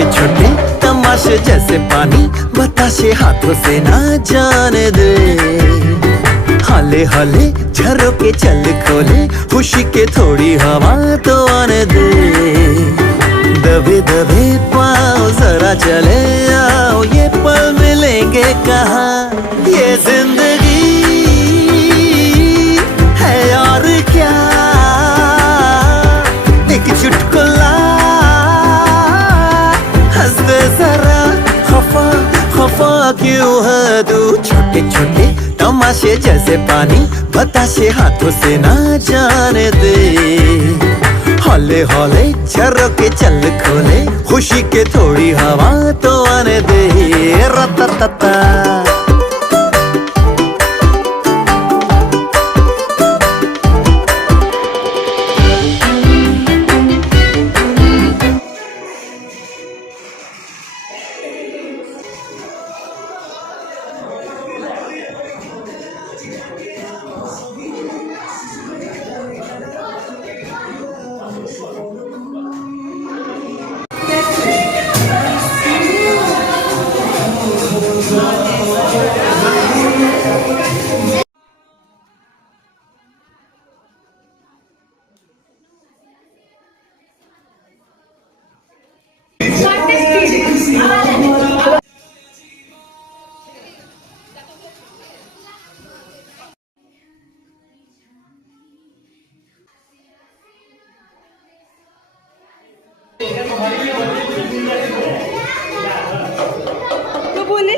छोटे छोटे तमाशे जैसे पानी बताशे हाथों से ना जाने दे। हाले हाले झरोके चल खोले खुशी के थोड़ी हवा तो आने दे। दबे दबे पाँव जरा चले आओ ये पल मिलेंगे कहाँ। ये जिंदगी है और क्या एक चुटकुला हंस दे जरा खफा खफा क्यों है तू। छोटे छोटे तमाशे जैसे पानी बताशे हाथों से ना जाने दे। हौले हौले झरोके चल खोले खुशी के थोड़ी हवा तो आने दे। रततता तो बोले